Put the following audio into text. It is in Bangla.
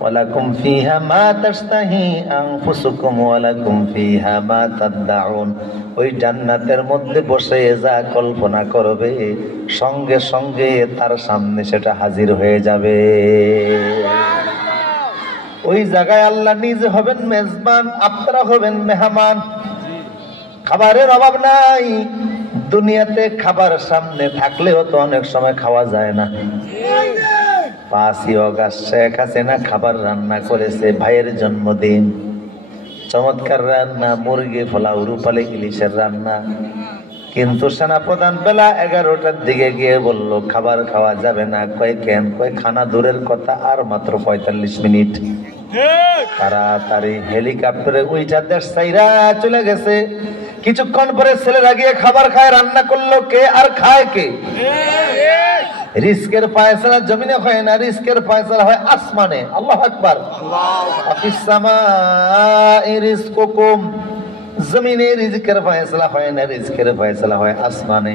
ওয়ালাকুম ফিহা মা তাশতাহি আনফুসুকুম ওয়ালাকুম ফিহা মা তাদউন। ওই জান্নাতের মধ্যে বসে যা কল্পনা করবে সঙ্গে সঙ্গে তার সামনে সেটা হাজির হয়ে যাবে। ওই জায়গায় আল্লাহ নিজে হবেন মেজবান, আপনারা হবেন মেহমান। খাবারের অভাব নাই। দুনিয়াতে খাবার সামনে থাকলেও তো অনেক সময় খাওয়া যায় না। 5ই অগাস্ট শেখ হাসিনা খাবার রান্না করেছে, ভাইয়ের জন্মদিন, চমৎকার রান্না, মুরগি পোলাও, রূপালী ইলিশের রান্না। কিন্তু সেনাপ্রধান বেলা 11টার দিকে গিয়ে বলল খাবার খাওয়া যাবে না। কয় কেন? কয় খানা দূরের কথা, আর মাত্র 45 মিনিট। তাড়াতাড়ি হেলিকপ্টারে উইটা দেশ সাইরা চলে গেছে। কিছুক্ষণ পরে ছেলেরা গিয়ে খাবার খায়। রান্না করলো কে আর খায় কে? রিস্কের ফয়সালা জমিনে হয় না, রিস্কের ফয়সালা হয় আসমানে। আল্লাহু আকবার। আফিস সামাই রিজকুকুম, জমিনে রিজকের ফয়সালা হয় না, রিজকের ফয়সালা হয় আসমানে।